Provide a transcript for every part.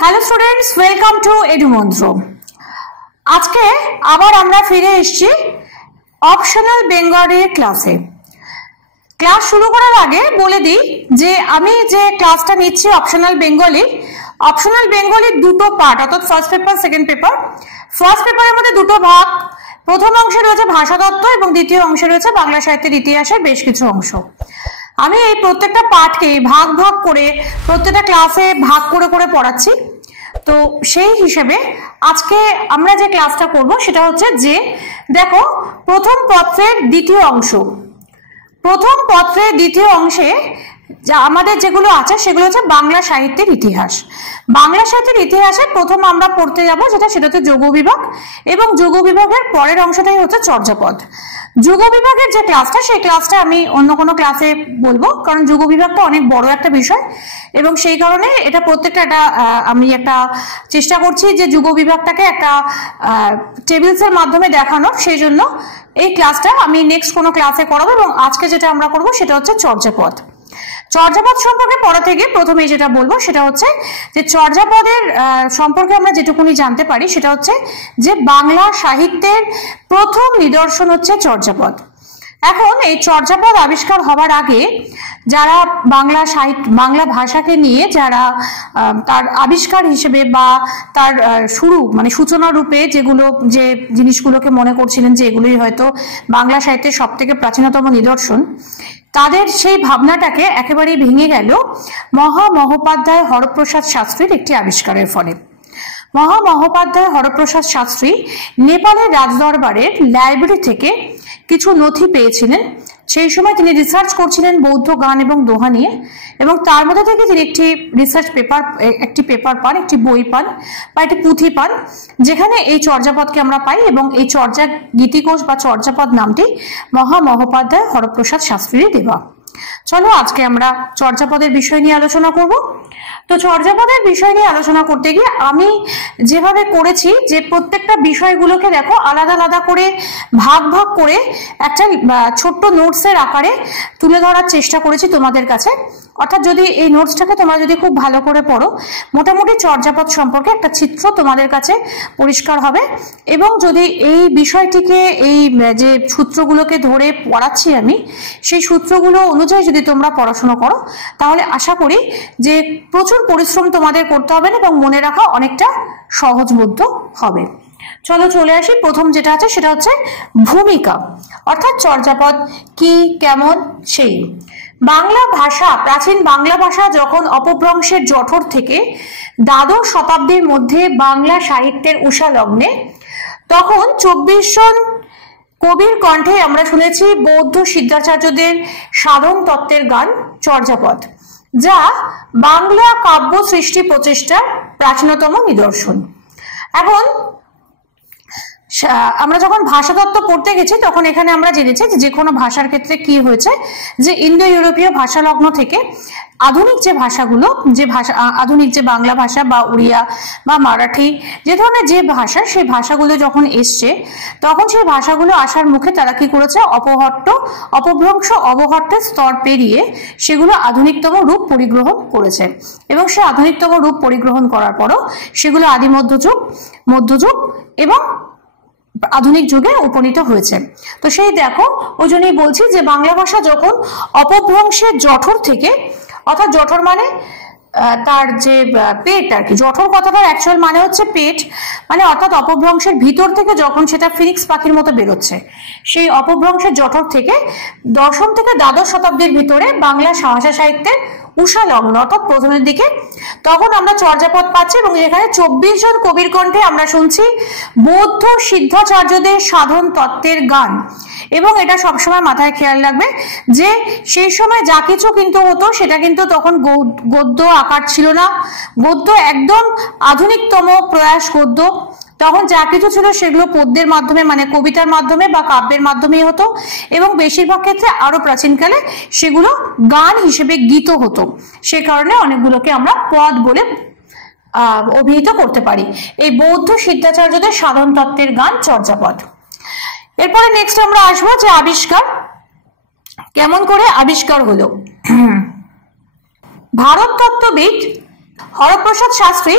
Hello students, welcome to Edumantra. আজকে আবার আমরা ফিরে এসেছি অপশনাল বেঙ্গলির ক্লাসে। ক্লাস শুরু করার আগে বলে দিই যে আমি যে ক্লাসটা নিচ্ছি অপশনাল বেঙ্গলির দুটো পার্ট, অর্থাৎ first paper second paper. First পেপারের মধ্যে দুটো ভাগ, প্রথম অংশে রয়েছে ভাষাতত্ত্ব এবং দ্বিতীয় অংশে রয়েছে বাংলা সাহিত্যের ইতিহাসের বেশ কিছু অংশ। আমি এই প্রত্যেকটা পার্টকে ভাগ ভাগ করে প্রত্যেকটা ক্লাসে ভাগ করে করে পড়াচ্ছি। তো সেই হিসেবে আজকে আমরা যে ক্লাসটা করব সেটা হচ্ছে যে দেখো, প্রথম পত্রের দ্বিতীয় অংশে আমাদের যেগুলো আছে সেগুলো হচ্ছে বাংলা সাহিত্যের ইতিহাস। বাংলা সাহিত্যের ইতিহাসে প্রথম আমরা পড়তে যাব সেটা হচ্ছে যোগ বিভাগ, এবং যোগ বিভাগের পরের অংশটাই হচ্ছে চর্যাপদ। যোগ বিভাগের যে ক্লাসটা, সেই ক্লাসটা আমি অন্য কোনো ক্লাসে বলবো, কারণ যোগ বিভাগটা অনেক বড় একটা বিষয় এবং সেই কারণে এটা প্রত্যেকটা আমি একটা চেষ্টা করছি যে যোগ বিভাগটাকে একটা টেবিলসের মাধ্যমে দেখানোর। সেই জন্য এই ক্লাসটা আমি নেক্সট কোনো ক্লাসে করাবো, এবং আজকে যেটা আমরা করবো সেটা হচ্ছে চর্যাপদ। চর্যাপদ সম্পর্কে পড়াতে গিয়ে প্রথমে যেটা বলবো সেটা হচ্ছে যে চর্যাপদের সম্পর্কে আমরা যেটুকুনি জানতে পারি সেটা হচ্ছে যে বাংলা সাহিত্যের প্রথম নিদর্শন হচ্ছে চর্যাপদ। এখন এই চর্যাপদ আবিষ্কার হওয়ার আগে যারা বাংলা ভাষাকে নিয়ে যারা তার আবিষ্কার হিসেবে বা তার সূচনা রূপে যে জিনিসগুলোকে মনে করছিলেন যে এগুলোই হয়তো বাংলা সাহিত্যের সব থেকে প্রাচীনতম নিদর্শন, তাদের সেই ভাবনাটাকে একেবারেই ভেঙে গেল মহামহোপাধ্যায় হরপ্রসাদ শাস্ত্রীর একটি আবিষ্কারের ফলে। মহামহোপাধ্যায় হরপ্রসাদ শাস্ত্রী নেপালের রাজদরবারের লাইব্রেরি থেকে কিছু নথি পেয়েছিলেন। সেই সময় তিনি রিসার্চ করছিলেন বৌদ্ধ গান এবং দোহা নিয়ে, এবং তার মধ্যে থেকে তিনি একটি বই পান বা একটি পুঁথি পান, যেখানে এই চর্যাপদকে আমরা পাই, এবং এই গীতিকোষ বা চর্যাপদ নামটি মহামহোপাধ্যায় হরপ্রসাদ শাস্ত্রীর দেওয়া। চলো আজকে আমরা চর্যাপদের বিষয় নিয়ে আলোচনা করব। তো চর্যাপদের বিষয় নিয়ে আলোচনা করতে গিয়ে আমি যেভাবে করেছি যে প্রত্যেকটা বিষয়গুলোকে দেখো আলাদা আলাদা করে ভাগ ভাগ করে একটা ছোট্ট নোটসের আকারে তুলে ধরার চেষ্টা করেছি তোমাদের কাছে। অর্থাৎ যদি এই নোটসটাকে তোমরা যদি খুব ভালো করে পড়ো, মোটামুটি চর্যাপদ সম্পর্কে একটা চিত্র তোমাদের কাছে পরিষ্কার হবে। এবং যদি এই বিষয়টিকে এই যে সূত্রগুলোকে ধরে পড়াচ্ছি আমি, সেই সূত্রগুলো অনুযায়ী যদি তোমরা পড়াশোনা করো, তাহলে আশা করি যে প্রচুর পরিশ্রম তোমাদের করতে হবে না এবং মনে রাখা অনেকটা সহজবোধ্য হবে। চলে আসি। প্রথম যেটা আছে সেটা হচ্ছে ভূমিকা, অর্থাৎ চর্যাপদ কি কেমন সেই। প্রাচীন বাংলা ভাষা যখন অপভ্রংশের জঠর থেকে দ্বাদশ শতাব্দীর মধ্যে বাংলা সাহিত্যের উষা লগ্নে, তখন 24 জন কবির কণ্ঠে আমরা শুনেছি বৌদ্ধ সিদ্ধাচার্যদের সাধন তত্ত্বের গান চর্যাপদ, যা বাংলা কাব্য সৃষ্টি প্রচেষ্টার প্রাচীনতম নিদর্শন। এখন আমরা যখন ভাষাতত্ত্ব পড়তে গেছি তখন এখানে আমরা জেনেছি যে কোনো ভাষার ক্ষেত্রে কি হয়েছে, যে ইন্দো ইউরোপীয় ভাষা লগ্ন থেকে আধুনিক যে বাংলা ভাষা বা উড়িয়া বা মারাঠি, যে ধরনের যে ভাষা, সেই ভাষাগুলো যখন এসছে, তখন সেই ভাষাগুলো আসার মুখে তারা কি করেছে, অপভ্রংশ অবহট্টের স্তর পেরিয়ে সেগুলো আধুনিকতম রূপ পরিগ্রহণ করেছে, এবং সে আধুনিকতম রূপ পরিগ্রহণ করার পরও সেগুলো আদি মধ্যযুগ এবং আধুনিক যুগে উপনীত হয়েছে। তো সেই দেখো, ওই জন্যই বলছি যে বাংলা ভাষা যখন অপভ্রংশের জঠর থেকে, অর্থাৎ জঠর মানে তার যে পেট আর কি, জঠর কথাটার অ্যাকচুয়াল মানে হচ্ছে পেট, মানে অর্থাৎ অপভ্রংশের ভিতর থেকে যখন সেটা ফিনিক্স পাখির মতো বেরোচ্ছে, সেই অপভ্রংশের জঠর থেকে দশম থেকে দ্বাদশ শতাব্দীর ভিতরে বাংলা ভাষা সাহিত্যের উষা লগ্ন, অর্থাৎ প্রথমের দিকে, তখন আমরা চর্যাপদ পাচ্ছি। এবং এখানে 24 জন কবির কণ্ঠে আমরা শুনছি বৌদ্ধ সিদ্ধাচার্যদের সাধন তত্ত্বের গান। এবং এটা সবসময় মাথায় খেয়াল রাখবে যে সেই সময় যা কিছু কিন্তু হতো সেটা কিন্তু তখন গদ্য আকার ছিল না, গদ্য একদম আধুনিকতম প্রয়াস গদ্য। তখন যা কিছু ছিল সেগুলো পদ্যের মাধ্যমে, মানে কবিতার মাধ্যমে বা কাব্যের মাধ্যমেই হতো, এবং বেশিরভাগ ক্ষেত্রে আরো প্রাচীনকালে সেগুলো গান হিসেবে গীত হতো। সে কারণে অনেকগুলোকে আমরা পদ বলে অভিহিত করতে পারি। এই বৌদ্ধ সিদ্ধাচার্যদের সাধন তত্ত্বের গান চর্যাপদ। এরপরে নেক্সট আমরা আসবো যে আবিষ্কার, কেমন করে আবিষ্কার হলো। ভারত তত্ত্ববিদ হরপ্রসাদ শাস্ত্রী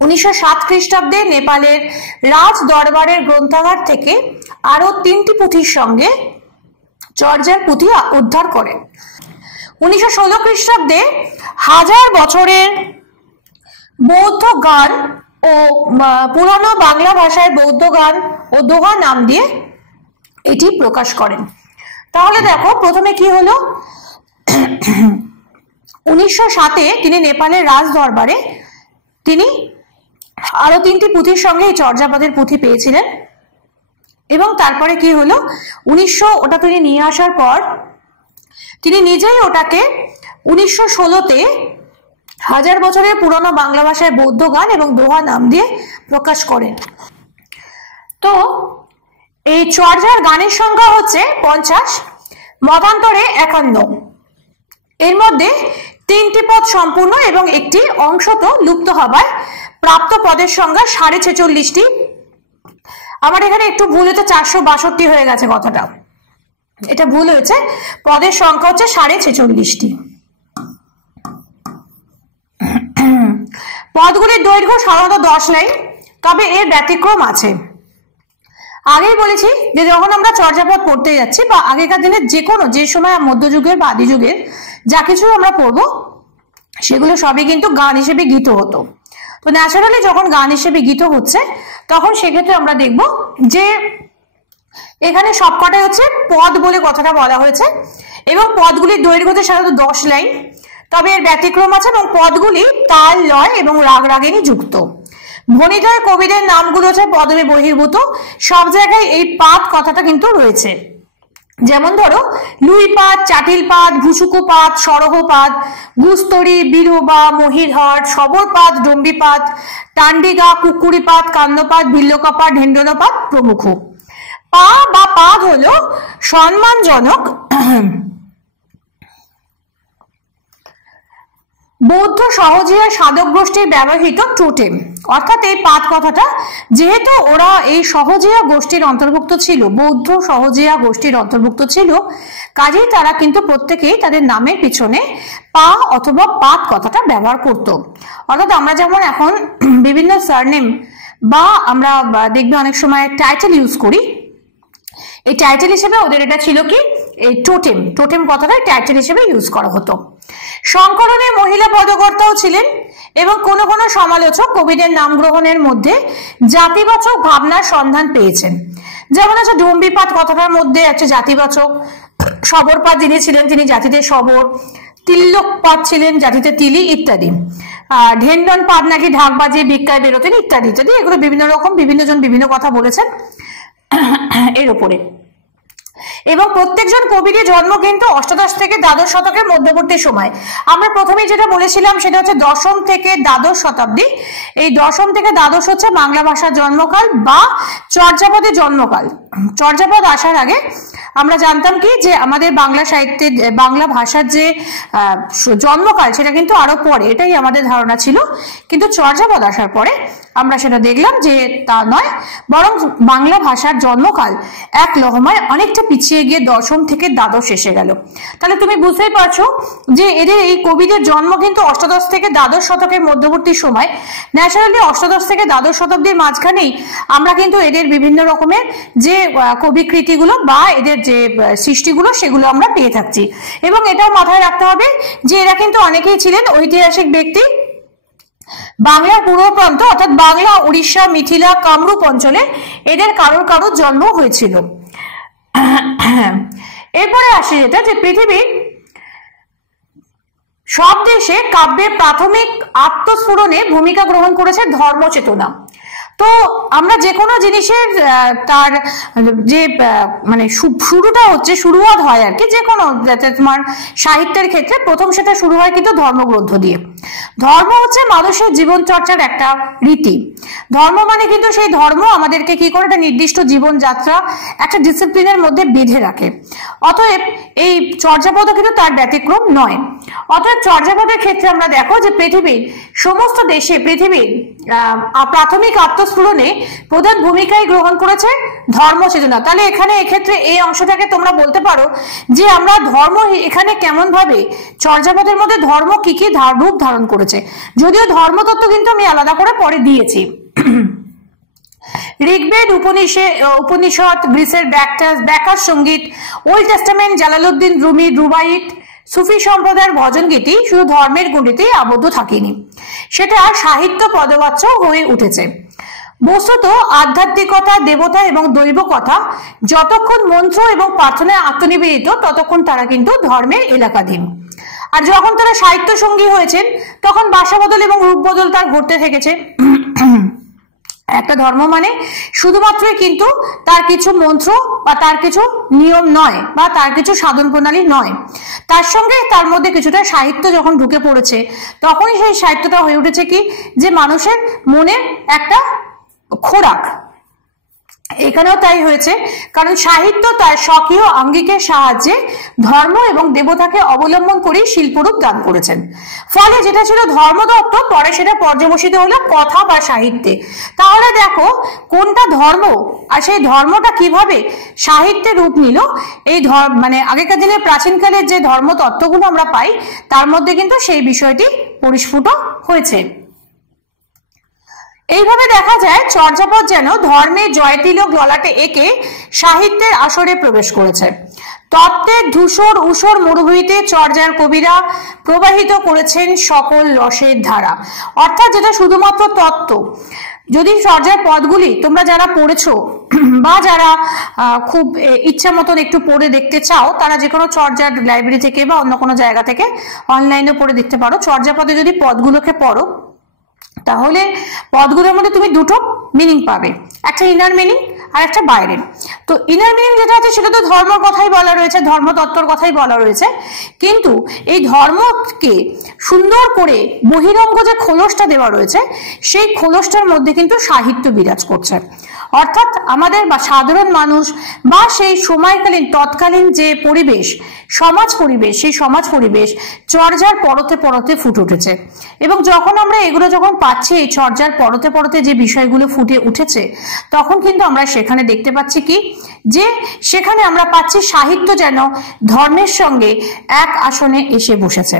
1907 খ্রিস্টাব্দে নেপালের রাজ দরবারের গ্রন্থাগার থেকে আরো 3টি পুঁথির সঙ্গে চর্যার পুঁথি উদ্ধার করে। 1916 খ্রিস্টাব্দে 1000 বছরের বৌদ্ধ গান ও পুরানো বাংলা ভাষায় বৌদ্ধ গান ও দোহা নাম দিয়ে এটি প্রকাশ করেন। তাহলে দেখো প্রথমে কি হলো, 1907-এ তিনি নেপালের রাজ দরবারে তিনি আরো 3টি পুঁথির সঙ্গে এই চর্যাপদের পুঁথি পেয়েছিলেন। এবং তারপরে কি হলো, ওটা তিনি নিয়ে আসার পর তিনি নিজেই ওটাকে 1916-তে 1000 বছরের পুরনো বাংলা ভাষায় বৌদ্ধ গান এবং দোহা নাম দিয়ে প্রকাশ করেন। তো এই চর্যার গানের সংখ্যা হচ্ছে 50, মতান্তরে 51। এর মধ্যে 3টি পদ সম্পূর্ণ এবং একটি অংশ তো লুপ্ত হবার প্রাপ্ত পদের সংখ্যা 46.5টি। আমার এখানে একটু ভুল হয়েছে, 462 হয়ে গেছে কথাটা, এটা ভুল হয়েছে, পদের সংখ্যা হচ্ছে 46.5টি। পদগুলির দৈর্ঘ্য সাধারণত 10 লাইন, তবে এর ব্যতিক্রম আছে। আগেই বলেছি যে যখন আমরা চর্যাপদ পড়তে যাচ্ছি বা আগেকার দিনে যে সময় মধ্যযুগের বা আদিযুগের যা কিছু আমরা পড়বো সেগুলো সবই কিন্তু গান হিসেবে গীত হতো। তো ন্যাচারালি যখন গান হিসেবে গীত হচ্ছে তখন সেক্ষেত্রে আমরা দেখব যে এখানে সবকটাই হচ্ছে পদ বলে কথাটা বলা হয়েছে এবং পদগুলির দৈর্ঘ্য সাধারণত 10 লাইন, তবে এর ব্যতিক্রম আছে এবং পদগুলি তাল, লয় এবং রাগ রাগিনী যুক্ত। ভণিতয় কবিদের নামগুলো হচ্ছে পদমে বহির্ভূত, সব জায়গায় এই পাত কথাটা কিন্তু রয়েছে। যেমন ধরো লুইপাত, চাটিলপাত, ভুসুকুপাত, সরহপাত, গুস্তরী, বিরোবা, মহিরহট, সবরপাত, ডম্বিপাত, টান্ডিগা, কুকুরিপাত, কান্নপাত, ভিল্লকাপাত, ঢেন্ডনপাত প্রমুখ। পা বা পাদ হলো সম্মানজনক বৌদ্ধ সহজিয়া সাধক গোষ্ঠীর ব্যবহৃত টোটেম। অর্থাৎ এই পাদ কথাটা যেহেতু ওরা এই সহজিয়া গোষ্ঠীর অন্তর্ভুক্ত ছিল, বৌদ্ধ সহজিয়া গোষ্ঠীর অন্তর্ভুক্ত ছিল, কাজেই তারা কিন্তু প্রত্যেকেই তাদের নামের পিছনে পা অথবা পাদ কথাটা ব্যবহার করত। অর্থাৎ আমরা যেমন এখন বিভিন্ন সারনেম বা আমরা দেখবে অনেক সময় টাইটেল ইউজ করি, এই টাইটেল হিসেবে ওদের এটা ছিল কি এই টোটেম, টোটেম কথাটা টাইটেল হিসেবে ইউজ করা হতো। সংকলনে মহিলা পদকর্তাও ছিলেন এবং কোনো কোনো সমালোচক কবিদের নাম গ্রহণের মধ্যে জাতিবাচক ভাবনার সন্ধান পেয়েছেন। যেমন আছে ডম্বিপাত কথাটার মধ্যে একটা জাতিবাচক, সবরপাত যিনি ছিলেন তিনি জাতিতে সবর, তিল্যকপাত ছিলেন জাতিতে তিলি ইত্যাদি, ঢেন্ডন পাত নাকি ঢাক বাজিয়ে ভিক্ষায় বেরোতেন ইত্যাদি ইত্যাদি। এগুলো বিভিন্ন রকম বিভিন্ন জন বিভিন্ন কথা বলেছেন এর উপরে। এবং প্রত্যেকজন কবির জন্ম কিন্তু অষ্টাদশ থেকে দ্বাদশ শতকের মধ্যবর্তী সময়। আমরা প্রথমেই যেটা বলেছিলাম সেটা হচ্ছে দশম থেকে দ্বাদশ শতাব্দী। এই দশম থেকে দ্বাদশ হচ্ছে বাংলা ভাষার জন্মকাল বা চর্যাপদের জন্মকাল। চর্যাপদ আসার আগে আমরা জানতাম কি যে আমাদের বাংলা সাহিত্যের বাংলা ভাষার যে জন্মকাল সেটা কিন্তু আরো পরে, এটাই আমাদের ধারণা ছিল। কিন্তু চর্যাপদ আসার পরে আমরা সেটা দেখলাম যে তা নয়, বরং বাংলা ভাষার জন্মকাল এক লহমায় অনেকটা পিছিয়ে গিয়ে দশম থেকে দ্বাদশ এসে গেল। তাহলে তুমি বুঝতেই পারছো যে এদের এই কবিদের জন্ম কিন্তু অষ্টাদশ থেকে দ্বাদশ শতকের মধ্যবর্তী সময়। ন্যাচারালি অষ্টাদশ থেকে দ্বাদশ শতাব্দীর মাঝখানেই আমরা কিন্তু এদের বিভিন্ন রকমের যে কবিকৃতিগুলো বা এদের যে সৃষ্টিগুলো সেগুলো আমরা পেয়ে থাকছি। এবং এটাও মাথায় রাখতে হবে যে এরা কিন্তু অনেকেই ছিলেন ঐতিহাসিক ব্যক্তি। বাংলার পূর্ব প্রান্ত অর্থাৎ বাংলা, উড়িষ্যা, মিথিলা, কামরূপ অঞ্চলে এদের কারোর কারোর জন্ম হয়েছিল। এরপরে আসে যেটা যে পৃথিবীর সব দেশে কাব্যের প্রাথমিক আত্মস্ফুরণে ভূমিকা গ্রহণ করেছে ধর্ম চেতনা। তো আমরা যে কোনো জিনিসের তার যে মানে শুরুটা হচ্ছে শুরুয়াত হয় আর কি, যে কোনো তোমার সাহিত্যের ক্ষেত্রে প্রথম সেটা শুরু হয় কিন্তু ধর্মগ্রন্থ দিয়ে। ধর্ম হচ্ছে মানুষের জীবন চর্চার একটা রীতি। ধর্ম মানে কিন্তু সেই ধর্ম আমাদেরকে কি করে একটা নির্দিষ্ট জীবনযাত্রা একটা ডিসিপ্লিনের মধ্যে বেঁধে রাখে। অতএব এই চর্যাপদও কিন্তু তার ব্যতিক্রম নয়। অতএব চর্যাপদের ক্ষেত্রে আমরা দেখো যে পৃথিবীর সমস্ত দেশে পৃথিবীর প্রাথমিক আত্মস্ফুরণে প্রধান ভূমিকাই গ্রহণ করেছে ধর্ম চেতনা। তাহলে এখানে এক্ষেত্রে এই অংশটাকে তোমরা বলতে পারো যে আমরা ধর্ম এখানে কেমন ভাবে চর্যাপদের মধ্যে ধর্ম কি কি রূপ ধারণ করেছে। যদিও ধর্মতত্ত্ব কিন্তু আমি আলাদা করে পরে দিয়েছি। ঋগ্বেদ, উপনিষদ, গ্রিসের ব্যাকার সঙ্গীত, ওল্ড টেস্টামেন্ট, জালালউদ্দিন রুমি, রুবাইত, সুফি সম্প্রদায়ের ভজন গীতি শুধু ধর্মের গণ্ডিতেই আবদ্ধ থাকেনি, সেটা সাহিত্য পদবাচ্য হয়ে উঠেছে। বস্তুত আধ্যাত্মিকতা, দেবতা এবং দৈব কথা যতক্ষণ মন্ত্র এবং প্রার্থনায় আত্মনিবেদিত, ততক্ষণ তারা কিন্তু ধর্মের এলাকাধীন। আর যখন তারা সাহিত্য সঙ্গী হয়েছেন, তখন ভাষা বদল এবং রূপ বদল তার ঘটতে থেকেছে। একটা ধর্ম মানে শুধুমাত্রই কিন্তু তার কিছু মন্ত্র বা তার কিছু নিয়ম নয়, বা তার কিছু সাধন প্রণালী নয়, তার সঙ্গে তার মধ্যে কিছুটা সাহিত্য যখন ঢুকে পড়েছে, তখনই সেই সাহিত্যটা হয়ে উঠেছে কি, যে মানুষের মনের একটা খোরাক। এখানেও তাই হয়েছে, কারণ সাহিত্য তার স্বকীয় আঙ্গিকের সাহায্যে ধর্ম এবং দেবতাকে অবলম্বন করে শিল্পরূপ দান করেছেন। ফলে যেটা ছিল ধর্মতত্ত্ব, পরে সেটা পর্যবসিত হলো কথা বা সাহিত্যে। তাহলে দেখো কোনটা ধর্ম আর সেই ধর্মটা কিভাবে সাহিত্যে রূপ নিল। এই মানে আগেকার দিনে প্রাচীনকালের যে ধর্মতত্ত্বগুলো আমরা পাই, তার মধ্যে কিন্তু সেই বিষয়টি পরিস্ফুট হয়েছে। এইভাবে দেখা যায় চর্যাপদ যেন ধর্মের জয়তিলক ললাটে এঁকে সাহিত্যের আসরে প্রবেশ করেছে। তত্ত্বের ধূসর ঊষর মরুভূমিতে চর্যার কবিরা প্রবাহিত করেছেন সকল রসের ধারা। অর্থাৎ যেটা শুধুমাত্র তত্ত্ব, যদি চর্যার পদগুলি তোমরা যারা পড়েছো বা যারা খুব ইচ্ছা মতন একটু পড়ে দেখতে চাও, তারা যে কোনো চর্যার লাইব্রেরি থেকে বা অন্য কোনো জায়গা থেকে অনলাইনে পড়ে দেখতে পারো। চর্যাপদে যদি পদগুলোকে পড়ো, তাহলে পদগুলোর মধ্যে তুমি দুটো মিনিং পাবে, একটা ইনার মিনিং আর একটা বাইরের। তো ইনার মিনিং যেটা আছে সেটা তো ধর্মের কথাই বলা রয়েছে, ধর্মতত্ত্বর কথাই বলা রয়েছে, কিন্তু এই ধর্মকে সুন্দর করে বহিরঙ্গ যে খোলসটা দেওয়া রয়েছে, সেই খোলসটার মধ্যে কিন্তু সাহিত্য বিরাজ করছে। অর্থাৎ আমাদের বা সাধারণ মানুষ বা সেই সময়কালীন তৎকালীন যে পরিবেশ, সমাজ পরিবেশ, সেই সমাজ পরিবেশ চর্যার পরতে পরতে ফুটে উঠেছে। এবং যখন আমরা এগুলো যখন পাচ্ছি, এই চর্যার পরতে পরতে যে বিষয়গুলো ফুটে উঠেছে, তখন কিন্তু আমরা সেখানে দেখতে পাচ্ছি কি, যে সেখানে আমরা পাচ্ছি সাহিত্য যেন ধর্মের সঙ্গে এক আসনে এসে বসেছে।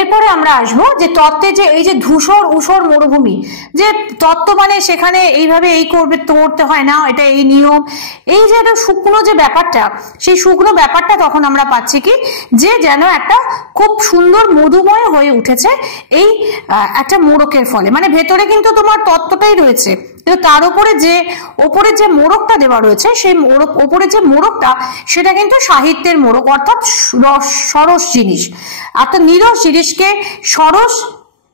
এরপরে আমরা আসবো যে তত্ত্বে যে এই যে ধূসর ঊষর মরুভূমি, যে তত্ত্ব মানে সেখানে এইভাবে এই করতে হয় না, এটা এই নিয়ম, এই যে একটা শুকনো যে ব্যাপারটা, সেই শুকনো ব্যাপারটা তখন আমরা পাচ্ছি কি, যে যেন একটা খুব সুন্দর মধুময় হয়ে উঠেছে এই একটা মোড়কের ফলে। মানে ভেতরে কিন্তু তোমার তত্ত্বটাই রয়েছে, কিন্তু তার উপরে যে মোড়কটা দেওয়া রয়েছে, সেই ওপরে যে মোড়কটা, সেটা কিন্তু সাহিত্যের মোড়ক, অর্থাৎ সরস জিনিস, অর্থাৎ নিরস জিনিসকে সরস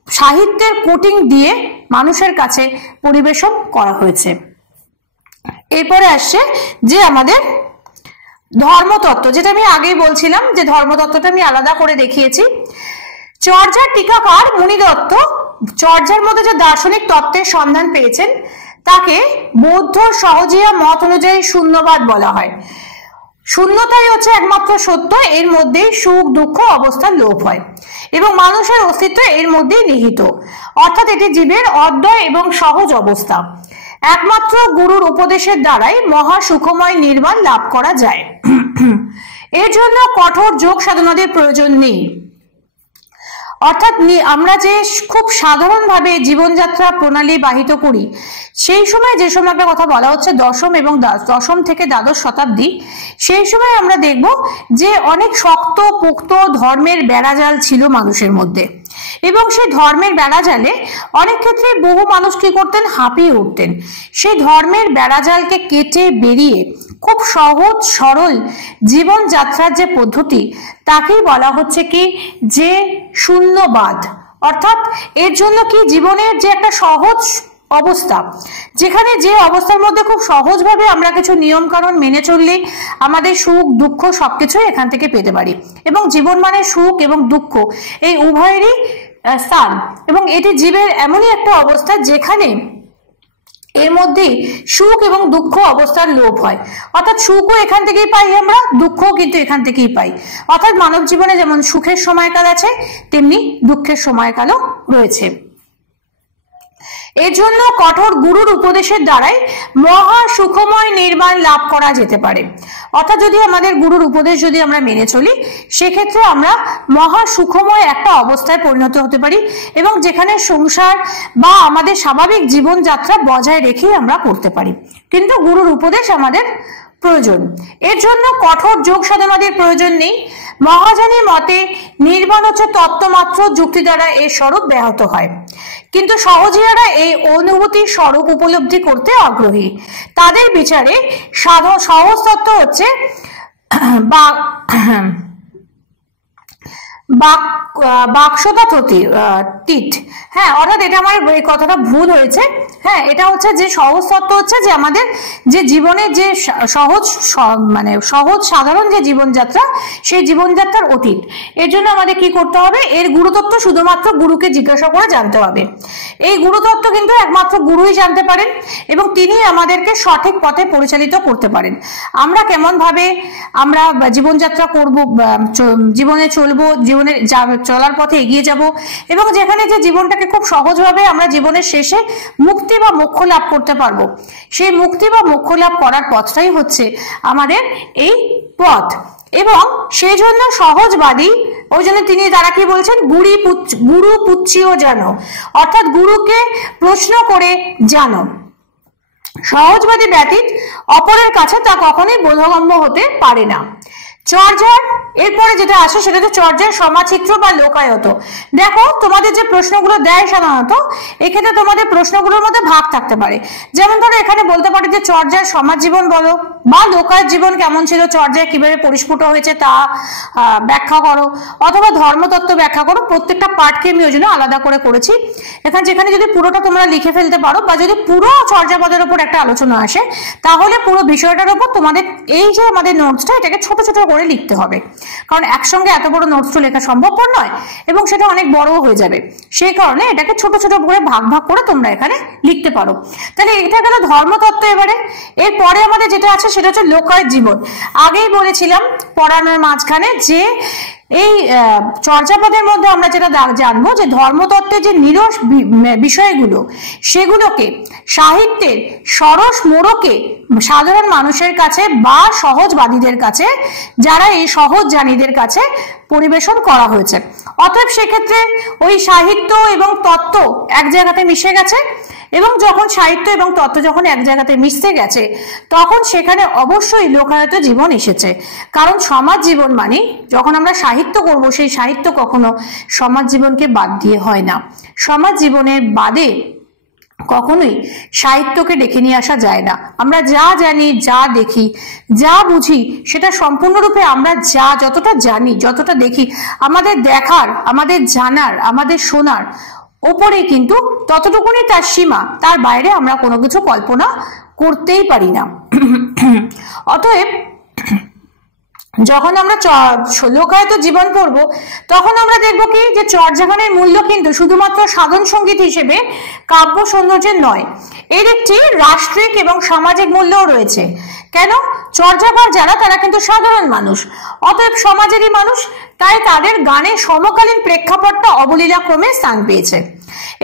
সাহিত্যের কোটিং দিয়ে মানুষের কাছে পরিবেশন করা হয়েছে। এরপরে আসছে যে আমাদের ধর্মতত্ত্ব, যেটা আমি আগেই বলছিলাম যে ধর্মতত্ত্বটা আমি আলাদা করে দেখিয়েছি। চর্যার টিকাকার মুনি দত্ত চর্যার মধ্যে যে দার্শনিক তত্ত্বের সন্ধান পেয়েছেন, তাকে বৌদ্ধ সহজিয়া মত অনুযায়ী শূন্যবাদ বলা হয়। শূন্যতাই হচ্ছে একমাত্র সত্য, এর মধ্যেই সুখ দুঃখ অবস্থার লোপ হয় এবং মানুষের অস্তিত্ব এর মধ্যেই নিহিত। অর্থাৎ এটি জীবের অদ্বয় এবং সহজ অবস্থা। একমাত্র গুরুর উপদেশের দ্বারাই মহা সুখময় নির্বাণ লাভ করা যায়। এর জন্য কঠোর যোগ সাধনাদের প্রয়োজন নেই। অর্থাৎ আমরা যে খুব সাধারণভাবে জীবনযাত্রা প্রণালী বাহিত করি, সেই সময় যে সময়টার কথা বলা হচ্ছে দশম থেকে দ্বাদশ শতাব্দী, সেই সময় আমরা দেখব যে অনেক শক্ত পোক্ত ধর্মের বেড়াজাল ছিল মানুষের মধ্যে, এবং সেই ধর্মের বেড়াজালে অনেক ক্ষেত্রে বহু মানুষ কি করতেন, হাঁপিয়ে উঠতেন। সেই ধর্মের বেড়াজালকে কেটে বেরিয়ে খুব সহজ সরল জীবনযাত্রার যে পদ্ধতি, তাকেই বলা হচ্ছে কি, যে শূন্যবাদ। অর্থাৎ এর জন্য কি, জীবনের যে একটা সহজ অবস্থা, যেখানে যে অবস্থার মধ্যে খুব সহজভাবে আমরা কিছু নিয়ম কানুন মেনে চললে আমাদের সুখ দুঃখ সবকিছুই এখান থেকে পেতে পারি। এবং জীবন মানে সুখ এবং দুঃখ এই উভয়েরই স্থান, এবং এটি জীবের এমনই একটা অবস্থা যেখানে এর মধ্যে সুখ এবং দুঃখ অবস্থার লোপ হয়। অর্থাৎ সুখও এখান থেকেই পাই আমরা, দুঃখও কিন্তু এখান থেকেই পাই। অর্থাৎ মানব জীবনে যেমন সুখের সময়কাল আছে, তেমনি দুঃখের সময়কালও রয়েছে। এর জন্য কঠোর গুরুর উপদেশের দ্বারাই মহা সুখময় নির্বাণ লাভ করা যেতে পারে। অর্থাৎ যদি আমাদের গুরুর উপদেশ যদি আমরা মেনে চলি, সেক্ষেত্রে আমরা মহা সুখময় একটা অবস্থায় পরিণত হতে পারি, এবং যেখানে সংসার বা আমাদের স্বাভাবিক জীবনযাত্রা বজায় রেখেই আমরা করতে পারি। কিন্তু গুরুর উপদেশ আমাদের প্রয়োজন। এর জন্য কঠোর যোগ সাধনাদের প্রয়োজন নেই। মহাজানী মতে নির্বাণ হচ্ছে তত্ত্বমাত্র, যুক্তি দ্বারা এর স্বরূপ ব্যাহত হয়। কিন্তু সহজীরা এই অনুভূতির স্বরূপ উপলব্ধি করতে আগ্রহী। তাদের বিচারে সহজ তত্ত্ব হচ্ছে তীত। হ্যাঁ, অর্থাৎ এটা আমার এই কথাটা ভুল হয়েছে। হ্যাঁ, এটা হচ্ছে যে সহজ তত্ত্ব হচ্ছে যে আমাদের যে জীবনের যে সহজ সাধারণ যে জীবনযাত্রা, সেই জীবনযাত্রার অতীত। এর জন্য আমাদের কি করতে হবে, এর গুরুতত্ত্ব শুধুমাত্র গুরুকে জিজ্ঞাসা করে জানতে হবে। এই গুরুতত্ত্ব কিন্তু একমাত্র গুরুই জানতে পারেন, এবং তিনি আমাদেরকে সঠিক পথে পরিচালিত করতে পারেন। আমরা কেমন ভাবে আমরা জীবনযাত্রা করব, জীবনে চলবো, জীবনে চলার পথে এগিয়ে যাব, এবং যেখানে যে জীবনটাকে খুব সহজভাবে আমরা জীবনের শেষে মুক্তি বা মোক্ষ লাভ করতে পারবো, সেই মুক্তি বা মোক্ষ লাভ করার পথটাই হচ্ছে আমাদের এই পথ। এবং সেই জন্য সহজবাদী, ওই জন্য তারা কি বলছেন, গুরু পুচ্ছিও জানো, অর্থাৎ গুরুকে প্রশ্ন করে জানো। সহজবাদী ব্যতীত অপরের কাছে তা কখনোই বোধগম্য হতে পারে না। চর্যার এরপরে যেটা আসে সেটা হচ্ছে চর্যার সমাচিত্র বা লোকায়ত। দেখো তোমাদের যে প্রশ্নগুলো দেয় সাধারণত, এক্ষেত্রে তোমাদের প্রশ্নগুলোর মধ্যে ভাগ থাকতে পারে। যেমন ধরো এখানে বলতে পারে যে চর্যার সমাজ জীবন বলো, বা লোকায়ত জীবন কেমন ছিল, চর্যায় কিভাবে পরিস্ফুট হয়েছে তা ব্যাখ্যা করো, অথবা ধর্মতত্ত্ব ব্যাখ্যা করো। প্রত্যেকটা পাঠকে আমি ওই জন্য আলাদা করে করেছি। যেখানে যদি পুরোটা তোমরা লিখে ফেলতে পারো, বা যদি পুরো চর্যাপদের উপর একটা আলোচনা আসে, তাহলে পুরো বিষয়টার উপর তোমাদের এই যে আমাদের নোটসটা, এটাকে ছোট ছোট করে লিখতে হবে। কারণ একসঙ্গে এত বড় নোটস লেখা সম্ভবপর নয়, এবং সেটা অনেক বড় হয়ে যাবে। সেই কারণে এটাকে ছোট ছোট করে ভাগ ভাগ করে তোমরা এখানে লিখতে পারো। তাহলে এটা গেল ধর্মতত্ত্ব। এবারে এরপরে আমাদের যেটা আছে সেটা হচ্ছে লোকায়ত জীবন। আগেই বলেছিলাম পড়ানোর মাঝখানে যে এই চর্যাপদের মধ্যে আমরা যেটা জানবো যে ধর্মতত্ত্বের যে নিরস বিষয়গুলো, সেগুলোকে সাহিত্যের সরস মোড়কে সাধারণ মানুষের কাছে বা সহজবাদীদের কাছে, যারা এই সহজ জানীদের কাছে পরিবেশন করা হয়েছে। অতএব সেক্ষেত্রে ওই সাহিত্য এবং তত্ত্ব এক জায়গাতে মিশে গেছে, এবং যখন সাহিত্য এবং তত্ত্ব যখন এক জায়গাতে মিশতে গেছে, তখন সেখানে অবশ্যই লোকায়ত জীবন এসেছে। কারণ সমাজ জীবন মানে যখন আমরা সাহিত্য করব, সেই সাহিত্য কখনো সমাজ জীবনকে বাদ দিয়ে হয় না। সমাজ জীবনের বাদে কখনোই সাহিত্যকে ডেকে নিয়ে আসা যায় না। আমরা যা জানি, যা দেখি, যা বুঝি, সেটা সম্পূর্ণরূপে আমরা যতটা জানি, যতটা দেখি, আমাদের দেখার, আমাদের জানার, আমাদের শোনার ওপরে কিন্তু ততটুকুনি তার সীমা। তার বাইরে আমরা কোনো কিছু কল্পনা করতেই পারি না। অতএব যখন আমরা লোকায়ত জীবন পড়বো, তখন আমরা দেখবো কি যে চর্যাগানের মূল্য কিন্তু শুধুমাত্র সাধন সঙ্গীত হিসেবে কাব্য সৌন্দর্যের নয়, এর একটি রাষ্ট্রিক এবং সামাজিক মূল্যও রয়েছে। কেন? চর্যাগার যারা, তারা কিন্তু সাধারণ মানুষ, অতএব সমাজেরই মানুষ। তাই তাদের গানে সমকালীন প্রেক্ষাপটটা অবলীলাক্রমে স্থান পেয়েছে,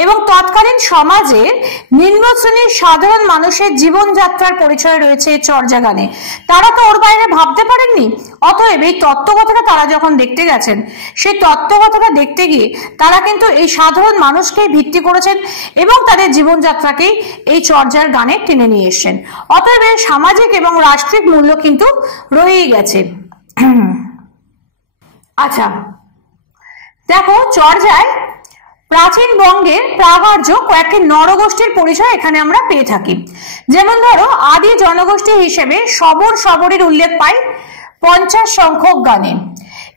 এবং তৎকালীন সমাজের নিম্ন শ্রেণীর সাধারণ মানুষের জীবনযাত্রার পরিচয় রয়েছে চর্যাগানে। তারা তো ওর বাইরে ভাবতে পারেননি। অতএব এই তত্ত্বকথাটা তারা যখন দেখতে গেছেন, সেই তত্ত্বকথাটা দেখতে গিয়ে তারা কিন্তু এই সাধারণ মানুষকেই ভিত্তি করেছেন, এবং তাদের জীবনযাত্রাকেই এই চর্যার গানে টেনে নিয়ে এসছেন। অতএব এর সামাজিক এবং রাষ্ট্রিক মূল্য কিন্তু রয়েই গেছে। আচ্ছা দেখো, চর্যায় প্রাচীন বঙ্গের প্রাগার্য কয়েকটি নরগোষ্ঠীর পরিচয় এখানে আমরা পেয়ে থাকি। যেমন ধরো, আদি জনগোষ্ঠী হিসেবে শবরের উল্লেখ পাই 50 সংখ্যক গানে।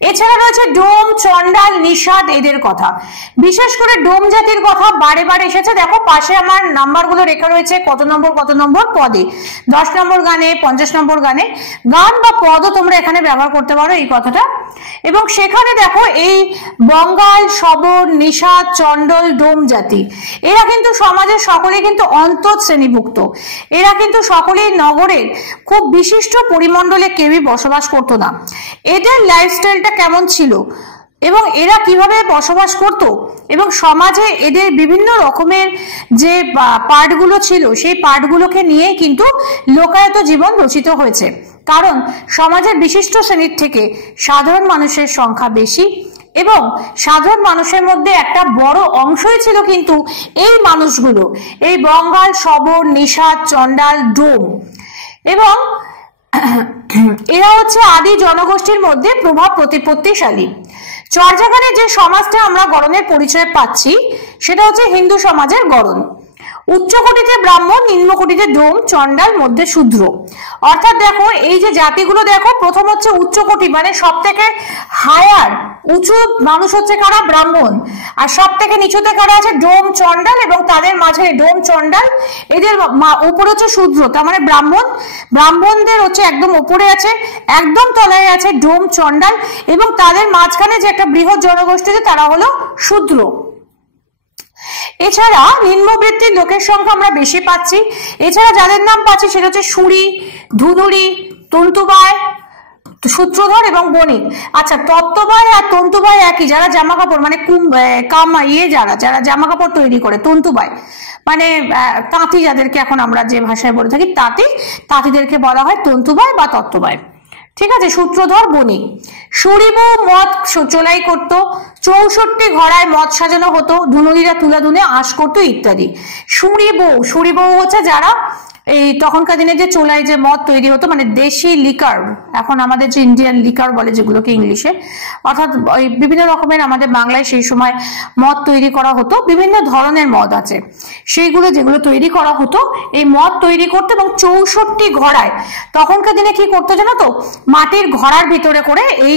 এছাড়া রয়েছে ডোম, চন্ডাল, নিষাদ, এদের কথা। বিশেষ করে ডোম জাতির কথা বারে বারে এসেছে। দেখো পাশে আমার নাম্বারগুলো রেখা রয়েছে, কত নম্বর পদে, 10 নম্বর গানে, 50 নম্বর গানে। গান বা পদও তোমরা এখানে ব্যবহার করতে পারো এই কথাটা। এবং সেখানে দেখো এই বঙ্গাল, শবর, নিষাদ, চন্ডল, ডোম জাতি, এরা কিন্তু সমাজের সকলেই কিন্তু অন্তঃ শ্রেণীভুক্ত। এরা কিন্তু সকলেই নগরের খুব বিশিষ্ট পরিমণ্ডলে কেউই বসবাস করতো না। এদের লাইফস্টাইলটা কেমন ছিল, এবং এরা কিভাবে বসবাস করত এবং সমাজে এদের বিভিন্ন রকমের যে পার্টগুলো ছিল সেই পার্টগুলোকে নিয়ে কিন্তু লোকায়ত জীবন রচিত হয়েছে। কারণ সমাজের বিশিষ্ট শ্রেণীর থেকে সাধারণ মানুষের সংখ্যা বেশি এবং সাধারণ মানুষের মধ্যে একটা বড় অংশই ছিল কিন্তু এই মানুষগুলো, এই বঙ্গাল, শবর, নিষাদ, চণ্ডাল, ডোম। এবং এরা হচ্ছে আদি জনগোষ্ঠীর মধ্যে প্রভাব প্রতিপত্তিশালী। চর্যাগানে যে সমাজটা আমরা গড়নের পরিচয় পাচ্ছি সেটা হচ্ছে হিন্দু সমাজের গড়ন। উচ্চকোটিতে ব্রাহ্মণ, নিম্নকোটিতে ডোম, চণ্ডাল, মধ্যে শূদ্র। অর্থাৎ দেখো এই যে জাতিগুলো দেখো, প্রথম হচ্ছে উচ্চকোটি মানে সব থেকে হায়ার উঁচু মানুষ হচ্ছে কারা? ব্রাহ্মণ। আর সব থেকে নিচুতে কারা আছে? ডোম, চণ্ডাল, এবং তাদের মাঝে ডোম, চণ্ডাল, এদের উপরে হচ্ছে শূদ্র। তার মানে ব্রাহ্মণদের হচ্ছে একদম উপরে আছে, একদম তলায় আছে ডোম, চণ্ডাল, এবং তাদের মাঝখানে যে একটা বৃহৎ জনগোষ্ঠী তারা হলো শূদ্র। এছাড়া নিম্নবৃত্তির লোকের সংখ্যা আমরা বেশি পাচ্ছি। এছাড়া যাদের নাম পাচ্ছি সেটা হচ্ছে সুরি, ধুনুরি, তন্তুবায়, সূত্রধর এবং বণিক। আচ্ছা, তত্ত্ববায় আর তন্তুবায় একই, যারা জামা কাপড় মানে যারা জামা কাপড় তৈরি করে, তন্তুবায় মানে তাঁতি, যাদেরকে এখন আমরা যে ভাষায় বলে থাকি তাঁতিদেরকে বলা হয় তন্তুবায় বা তত্ত্ববায়। ঠিক আছে। সূত্রধর, বণিক। সুরিবউ মদ চোলাই করতো, 64 ঘড়ায় মদ সাজানো হতো, ধুনুরিরা তুলা ধুনে আঁশ করতো ইত্যাদি। সুরিবউ হচ্ছে যারা এই তখনকার দিনে যে চোলায় যে মদ তৈরি হতো, মানে দেশি লিকার, এখন আমাদের যে ইন্ডিয়ান লিকার বলে যেগুলোকে ইংলিশে, অর্থাৎ ওই বিভিন্ন রকমের আমাদের বাংলায় সেই সময় মদ তৈরি করা হতো, বিভিন্ন ধরনের মদ আছে, সেইগুলো যেগুলো তৈরি করা হতো এই মদ তৈরি করতে। এবং 64 ঘড়ায়, তখনকার দিনে কি করতো জানো তো, মাটির ঘড়ার ভিতরে করে এই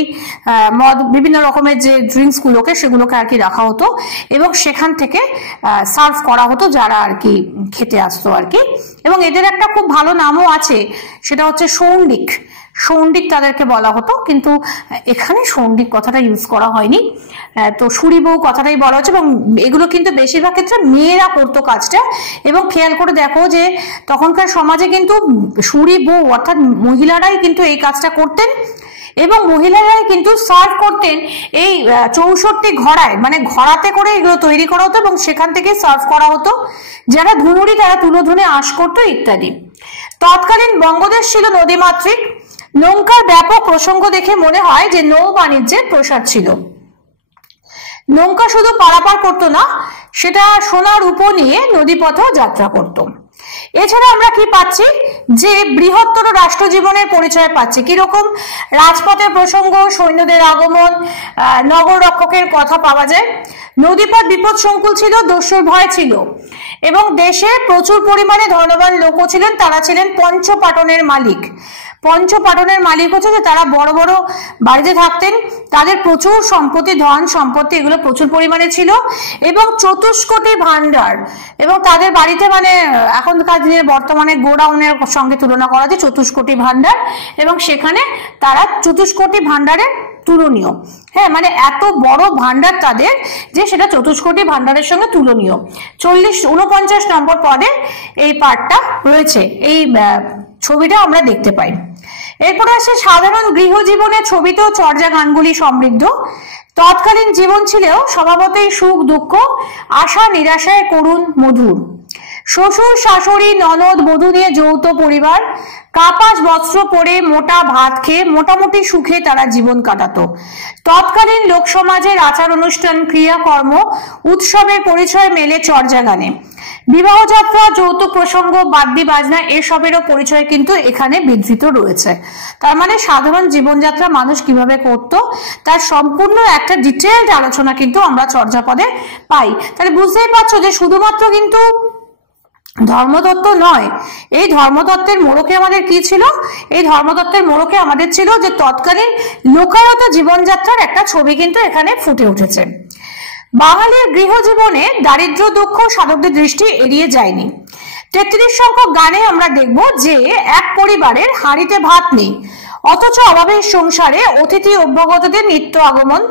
মদ, বিভিন্ন রকমের যে ড্রিঙ্কস গুলোকে সেগুলোকে আর কি রাখা হতো এবং সেখান থেকে সার্ভ করা হতো যারা আর কি খেতে আসতো আর কি। এবং এদের একটা খুব ভালো নামও আছে, সেটা হচ্ছে সৌন্ডিক। সৌন্ডিক তাদেরকে বলা হতো, কিন্তু এখানে সৌন্ডিক কথাটা ইউজ করা হয়নি, তো সুরিবউ কথাটাই বলা হচ্ছে। এবং এগুলো কিন্তু বেশিরভাগ ক্ষেত্রে মেয়েরা করতো কাজটা। এবং খেয়াল করে দেখো যে তখনকার সমাজে কিন্তু সুরিবউ অর্থাৎ মহিলারাই কিন্তু এই কাজটা করতেন এবং মহিলারাই কিন্তু সার্ভ করতেন এই 64 ঘড়ায়, মানে ঘড়াতে করে এগুলো তৈরি করা হতো এবং সেখান থেকে সার্ভ করা হতো। যারা ধুনুরি তারা তুলো ধুনে আঁশ করতো ইত্যাদি। তৎকালীন বঙ্গদেশ ছিল নদীমাতৃক। নৌকার ব্যাপক প্রসঙ্গ দেখে মনে হয় যে নৌ বাণিজ্যের প্রসার ছিল। নৌকা শুধু পারাপার করতো না, সেটা সোনার রূপো নিয়ে নদীপথেও যাত্রা করত। এছাড়া আমরা কি পাচ্ছি যে বৃহত্তর রাষ্ট্র জীবনের পরিচয় পাচ্ছি। কিরকম? রাজপথের প্রসঙ্গ, সৈন্যদের আগমন, নগর রক্ষকের কথা পাওয়া যায়। নদীপথ বিপদ সংকুল ছিল, দস্যুর ভয় ছিল এবং দেশে প্রচুর পরিমাণে ধনবান লোকও ছিলেন, তারা ছিলেন পঞ্চপাটনের মালিক। পঞ্চপাটনের মালিক হচ্ছে যে তারা বড় বড় বাড়িতে থাকতেন, তাদের প্রচুর সম্পত্তি, ধন সম্পত্তি এগুলো প্রচুর পরিমাণে ছিল এবং চতুষ্কোটি ভান্ডার, এবং তাদের বাড়িতে মানে এখনকার দিনে বর্তমানে গোডাউনের সঙ্গে তুলনা করা যায় চতুষ্কোটি ভান্ডার, এবং সেখানে তারা চতুষ্কোটি ভান্ডারের তুলনীয়। হ্যাঁ, মানে এত বড় ভান্ডার তাদের যে সেটা চতুষ্কোটি ভান্ডারের সঙ্গে তুলনীয়। 49 নম্বর পদে এই পার্টটা রয়েছে, এই ছবিটা আমরা দেখতে পাই। এরপরে আসে সাধারণ গৃহজীবনের ছবিতেও চর্যা গানগুলি সমৃদ্ধ। তৎকালীন জীবন ছিল স্বভাবতই সুখ দুঃখ, আশা নিরাশায় করুণ মধুর। শ্বশুর শাশুড়ি ননদ বধূ নিয়ে যৌথ পরিবার, কাপাস বস্ত্র পরে মোটা ভাত খেয়ে মোটামুটি সুখে তারা জীবন কাটাতো। তৎকালীন লোকসমাজের আচার অনুষ্ঠান, ক্রিয়াকর্ম, উৎসবের পরিচয় মেলে চর্যা গানে। বিবাহযাত্রা, যৌতুক প্রসঙ্গ, বাদ্যি বাজনা এসবেরও পরিচয় কিন্তু এখানে বিধৃত রয়েছে। তার মানে সাধারণ জীবনযাত্রা মানুষ কিভাবে করত তার সম্পূর্ণ একটা ডিটেইলড আলোচনা কিন্তু আমরা চর্যাপদে পাই। তাহলে বুঝতেই পারছো যে শুধুমাত্র কিন্তু ধর্মতত্ত্ব নয়, এই ধর্মতত্ত্বের মোড়কে আমাদের কি ছিল? এই ধর্মতত্ত্বের মোড়কে আমাদের ছিল যে তৎকালীন লোকায়ত জীবনযাত্রার একটা ছবি কিন্তু এখানে ফুটে উঠেছে। বাঙালির গৃহজীবনে দারিদ্র দুঃখ সাধকদের দৃষ্টি এড়িয়ে যায়নি। 33 সংখ্যক গানে আমরা দেখব যে এক পরিবারের হাঁড়িতে ভাত নেই, অথচ অভাবের সংসারে অতিথি অভ্যাগতদের নিত্য আগমন,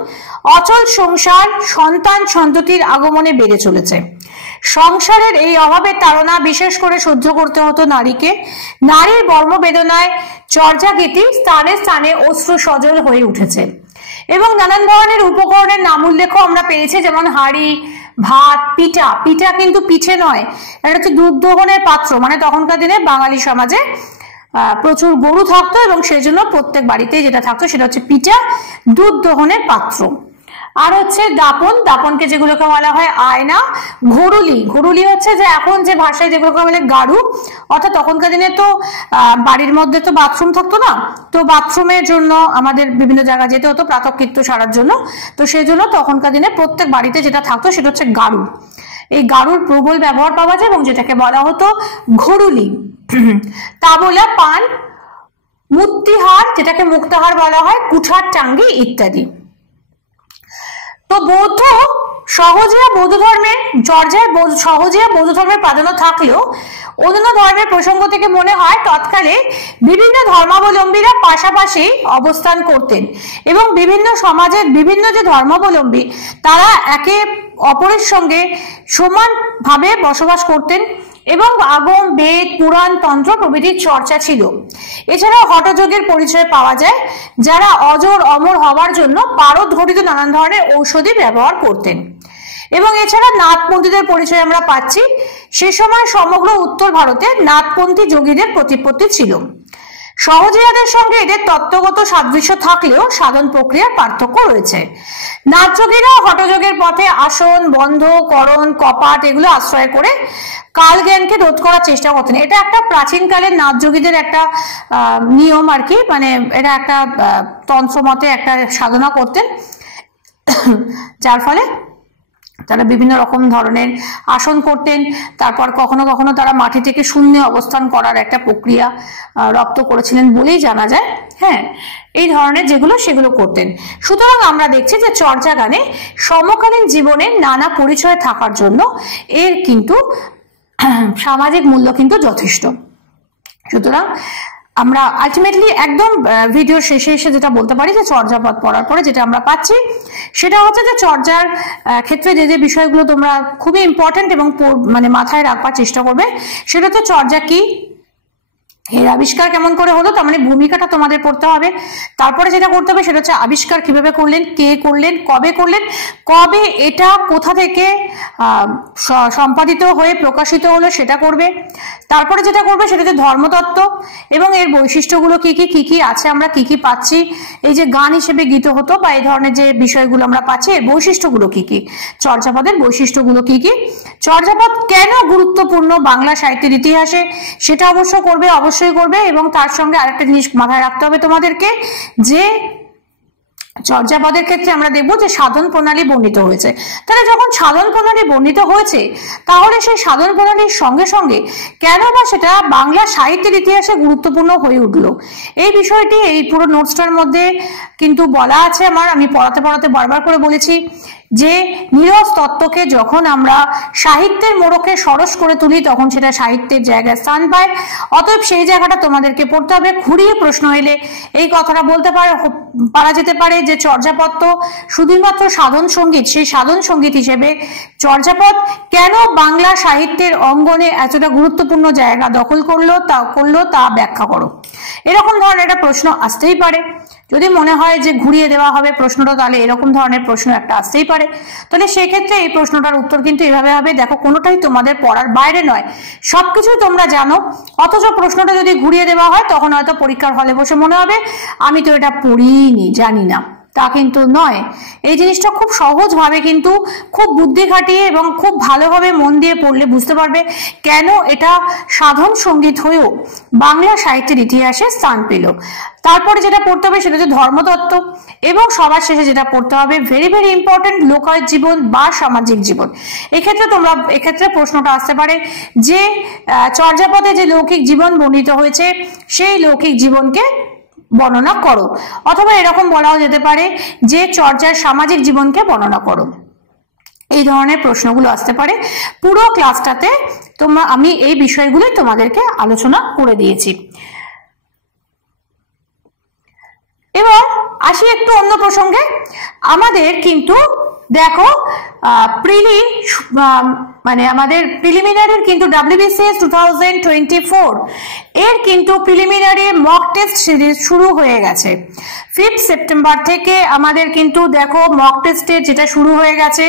অচল সংসার সন্তান সন্ততির আগমনে বেড়ে চলেছে। সংসারের এই অভাবের তাড়না বিশেষ করে সহ্য করতে হতো নারীকে। নারীর বর্মবেদনায় চর্যাগীতি স্থানে স্থানে অশ্রু সজল হয়ে উঠেছে। এবং নানান ধরনের উপকরণের নাম উল্লেখও আমরা পেয়েছি, যেমন হাঁড়ি, ভাত, পিঠা। পিঠা কিন্তু পিঠে নয়, এটা হচ্ছে দুধ দোহনের পাত্র। মানে তখনকার দিনে বাঙালি সমাজে প্রচুর গরু থাকতো এবং সেই জন্য প্রত্যেক বাড়িতেই যেটা থাকতো সেটা হচ্ছে পিঠা, দুধ দোহনের পাত্র। আর হচ্ছে দাপন, দাপনকে যেগুলোকে বলা হয় আয়না। ঘরুলি, ঘরুলি হচ্ছে যে এখন যে ভাষায় যেগুলোকে বলে গাড়ু, অর্থাৎ তখনকার দিনে তো বাড়ির মধ্যে তো বাথরুম থাকতো না, তো বাথরুমের জন্য আমাদের বিভিন্ন জায়গায় যেতে হতো প্রাতঃকৃত্য সারার জন্য, তো সেই জন্য তখনকার দিনে প্রত্যেক বাড়িতে যেটা থাকতো সেটা হচ্ছে গাড়ু। এই গাড়ুর প্রবল ব্যবহার পাওয়া যায় এবং যেটাকে বলা হতো ঘরুলি। তাবলা, পান, মুক্তিহার যেটাকে মুক্তাহার বলা হয়, কুঠার, টাঙ্গি ইত্যাদি। তো বৌদ্ধ সহজিয়া বৌদ্ধ ধর্মে, জর্জিয়ার সহজিয়া বৌদ্ধ ধর্মের প্রাধান্য থাকলেও অন্যান্য ধর্মের প্রসঙ্গ থেকে মনে হয় তৎকালে বিভিন্ন ধর্মাবলম্বীরা পাশাপাশি অবস্থান করতেন এবং বিভিন্ন সমাজের বিভিন্ন যে ধর্মাবলম্বী তারা একে অপরের সঙ্গে সমানভাবে বসবাস করতেন এবং আগম, বেদ, পুরাণ, তন্ত্র প্রভৃতির চর্চা ছিল। এছাড়াও হঠযোগের পরিচয় পাওয়া যায়, যারা অজর অমর হওয়ার জন্য পারদ ঘটিত নানান ধরনের ঔষধি ব্যবহার করতেন। এবং এছাড়া নাথপন্থীদের পরিচয় আমরা পাচ্ছি। সে সময় সমগ্র উত্তর ভারতে নাথপন্থী যোগীদের প্রতিপত্তি ছিল। সহজিয়াদের সঙ্গে এদের তত্ত্বগত সাদৃশ্য থাকলেও সাধন প্রক্রিয়ার পার্থক্য রয়েছে। নাথযোগীরা হঠযোগের পথে আসন, বন্ধ, করণ, কপাট এগুলো আশ্রয় করে কাল জ্ঞানকে রোধ করার চেষ্টা করতেন। এটা একটা প্রাচীনকালের নাথযোগীদের একটা নিয়ম আর কি, মানে এটা একটা তন্ত্র মতে একটা সাধনা করতেন, যার ফলে তারা বিভিন্ন রকম ধরনের আসন করতেন। তারপর কখনো কখনো তারা মাটি থেকে শূন্যে অবস্থান করার একটা প্রক্রিয়া রপ্ত করেছিলেন বলেই জানা যায়। হ্যাঁ, এই ধরনের যেগুলো সেগুলো করতেন। সুতরাং আমরা দেখছি যে চর্যা গানে সমকালীন জীবনের নানা পরিচয় থাকার জন্য এর কিন্তু সামাজিক মূল্য কিন্তু যথেষ্ট। সুতরাং আমরা আলটিমেটলি একদম ভিডিও শেষে এসে যেটা বলতে পারি যে চর্যাপদ পড়ার পরে যেটা আমরা পাচ্ছি সেটা হচ্ছে যে চর্যার ক্ষেত্রে যে যে বিষয়গুলো তোমরা খুবই ইম্পর্টেন্ট এবং মানে মাথায় রাখবার চেষ্টা করবে সেটা তো চর্যা কি, এর আবিষ্কার কেমন করে হলো, তার মানে ভূমিকাটা তোমাদের পড়তে হবে। তারপরে যেটা করতে হবে সেটা হচ্ছে আবিষ্কার কিভাবে করলেন, কে করলেন, কবে এটা কোথা থেকে সম্পাদিত হয়ে প্রকাশিত হলো সেটা করবে। তারপরে যেটা করবে সেটা হচ্ছে ধর্মতত্ত্ব এবং এর বৈশিষ্ট্যগুলো কি কি আছে, আমরা কি কি পাচ্ছি, এই যে গান হিসেবে গীত হতো বা এই ধরনের যে বিষয়গুলো আমরা পাচ্ছি এর বৈশিষ্ট্যগুলো কি কি, চর্যাপদের বৈশিষ্ট্যগুলো কি কি, চর্যাপদ কেন গুরুত্বপূর্ণ বাংলা সাহিত্যের ইতিহাসে সেটা অবশ্যই করবে। এবং তার সঙ্গে আরেকটা জিনিস মাথায় রাখতে হবে তোমাদেরকে, যে চর্যাপদের ক্ষেত্রে আমরা দেখবো যে সাধন প্রণালী বর্ণিত হয়েছে। তাহলে যখন সাধন প্রণালী বর্ণিত হয়েছে তাহলে সেই সাধন প্রণালীর সঙ্গে সঙ্গে কেন বা সেটা বাংলা সাহিত্যের ইতিহাসে গুরুত্বপূর্ণ হয়ে উঠলো, এই বিষয়টি এই পুরো নোটসটার মধ্যে কিন্তু বলা আছে। আমি পড়াতে বারবার করে বলেছি যে নীরস তত্ত্বকে যখন আমরা সাহিত্যের মোড়কে সরস করে তুলি তখন সেটা সাহিত্যের জায়গায় স্থান পায়। অতএব সেই জায়গাটা তোমাদেরকে পড়তে হবে। ঘুরিয়ে প্রশ্ন এলে এই কথাটা বলতে পারা যেতে পারে যে চর্যাপদ তো শুধুমাত্র সাধন সঙ্গীত, সেই সাধন সঙ্গীত হিসেবে চর্যাপদ কেন বাংলা সাহিত্যের অঙ্গনে এতটা গুরুত্বপূর্ণ জায়গা দখল করলো তা ব্যাখ্যা করো। এরকম ধরনের একটা প্রশ্ন আসতেই পারে। যদি মনে হয় যে ঘুরিয়ে দেওয়া হবে প্রশ্নটা, তাহলে এরকম ধরনের প্রশ্ন একটা আসতেই পারে। তাহলে সেক্ষেত্রে এই প্রশ্নটার উত্তর কিন্তু এভাবে হবে, দেখো কোনোটাই তোমাদের পড়ার বাইরে নয়, সবকিছুই তোমরা জানো, অথচ প্রশ্নটা যদি ঘুরিয়ে দেওয়া হয় তখন হয়তো পরীক্ষার হলে বসে মনে হবে আমি তো এটা পড়িনি, জানি না। তা কিন্তু নয়, এই জিনিসটা খুব সহজভাবে কিন্তু খুব বুদ্ধি খাটিয়ে এবং খুব ভালোভাবে মন দিয়ে পড়লে বুঝতে পারবে কেন এটা সাধন সঙ্গীত হয়েও বাংলা সাহিত্যের ইতিহাসে স্থান পেল। তারপরে যেটা পড়তে হবে সেটা হচ্ছে ধর্মতত্ত্ব এবং সবার শেষে যেটা পড়তে হবে ভেরি ভেরি ইম্পর্টেন্ট লোকায়ত জীবন বা সামাজিক জীবন। এক্ষেত্রে প্রশ্নটা আসতে পারে যে চর্যাপদে যে লৌকিক জীবন বর্ণিত হয়েছে সেই লৌকিক জীবনকে বর্ণনা করো, অথবা এরকম বলাও যেতে পারে যে চর্যার সামাজিক জীবনকে বর্ণনা করো। এই ধরনের প্রশ্নগুলো আসতে পারে। পুরো ক্লাসটাতে আমি এই বিষয়গুলোই তোমাদেরকে আলোচনা করে দিয়েছি। এবার আসি একটু অন্য প্রসঙ্গে। আমাদের কিন্তু দেখো মানে আমাদের প্রিলিমিনারির কিন্তু WBCS 2024 এর কিন্তু প্রিলিমিনারি মক টেস্ট সিরিজ শুরু হয়ে গেছে। 5 সেপ্টেম্বর থেকে আমাদের কিন্তু দেখো মক টেস্টে যেটা শুরু হয়ে গেছে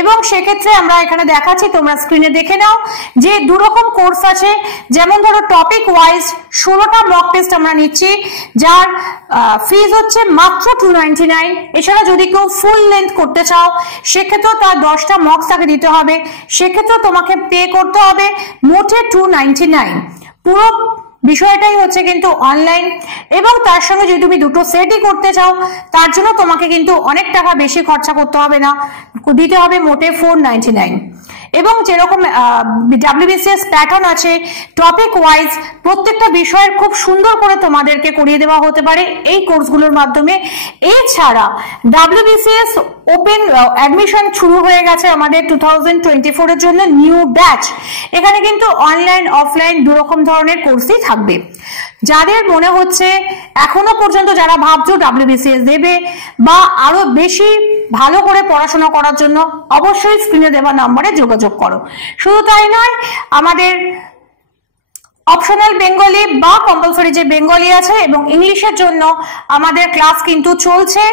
এবং সেক্ষেত্রে আমরা এখানে দেখাচ্ছি, তোমরা স্ক্রিনে দেখে নাও যে দুরকম কোর্স আছে। যেমন ধরো টপিক ওয়াইজ 16টা মক টেস্ট আমরা নিচ্ছি, যার ফিজ হচ্ছে মাত্র 299। এছাড়া যদি কেউ ফুল লেন্থ করতে চাও সেক্ষেত্রেও তার 10টা মক তাকে দিতে হবে, সেক্ষেত্রেও তোমাকে পে করতে হবে মোটে 299। পুরো বিষয়টাই হচ্ছে কিন্তু অনলাইন, এবং তার সঙ্গে যদি তুমি দুটো সেটই করতে চাও তার জন্য তোমাকে কিন্তু অনেক টাকা বেশি খরচা করতে হবে না, দিতে হবে মোটে 499। এবং যেরকম WBCS প্যাটার্ন আছে টপিক ওয়াইজ প্রত্যেকটা বিষয়ের খুব সুন্দর করে তোমাদেরকে করিয়ে দেওয়া হতে পারে এই কোর্সগুলোর মাধ্যমে। এছাড়া WBCS ওপেন অ্যাডমিশন শুরু হয়ে গেছে আমাদের 2024 এর জন্য নিউ ব্যাচ। এখানে কিন্তু অনলাইন অফলাইন দুরকম ধরনের কোর্সই থাকবে। যাদের মনে হচ্ছে এখনো পর্যন্ত যারা ভাবছো WBCS দেবে বা আরো বেশি ভালো করে পড়াশোনা করার জন্য অবশ্যই স্ক্রিনে দেওয়া নম্বরে যোগাযোগ করো। শুধু তাই নয়, আমাদের অপশনাল বেঙ্গলি বা কম্পালসরি যে বেঙ্গলি আছে এবং ইংলিশের জন্য আমাদের ক্লাস কিন্তু চলছে,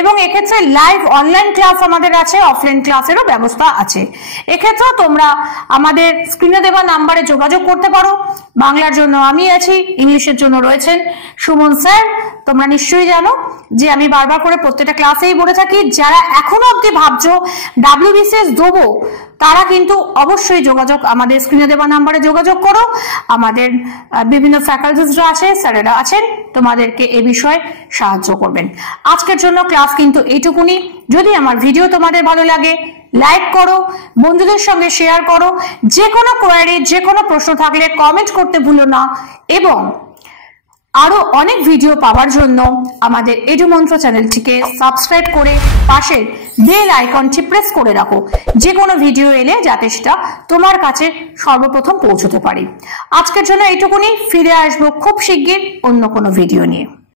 এবং এক্ষেত্রে লাইভ অনলাইন ক্লাস আমাদের আছে, অফলাইন ক্লাসেরও ব্যবস্থা আছে। এক্ষেত্রেও তোমরা আমাদের স্ক্রিনে দেওয়া নাম্বারে যোগাযোগ করতে পারো। বাংলার জন্য আমি আছি, ইংলিশের জন্য রয়েছেন সুমন স্যার। তোমরা নিশ্চয়ই জানো যে আমি বারবার করে প্রত্যেকটা ক্লাসেই বলে থাকি, যারা এখনো অবধি ভাবছো WBCS দেবো তারা কিন্তু অবশ্যই যোগাযোগ আমাদের স্ক্রিনে দেওয়া নাম্বারে যোগাযোগ করো। আমাদের বিভিন্ন ফ্যাকাল্টিসরা আছে, স্যারেরা আছেন, তোমাদেরকে এ বিষয়ে সাহায্য করবেন। আজকের জন্য ক্লাস কিন্তু এইটুকুনি। যদি আমার ভিডিও তোমাদের ভালো লাগে লাইক করো, বন্ধুদের সঙ্গে শেয়ার করো। যে কোনো কোয়ারি, যে কোনো প্রশ্ন থাকলে কমেন্ট করতে ভুলো না, এবং আরো অনেক ভিডিও পাওয়ার জন্য আমাদের এডুমন্ত্র চ্যানেলটিকে সাবস্ক্রাইব করে পাশের বেল আইকনটি প্রেস করে রাখো, যে কোনো ভিডিও এলে যাতে সেটা তোমার কাছে সর্বপ্রথম পৌঁছতে পারে। আজকের জন্য এইটুকুনি, ফিরে আসবো খুব শিগগির অন্য কোনো ভিডিও নিয়ে।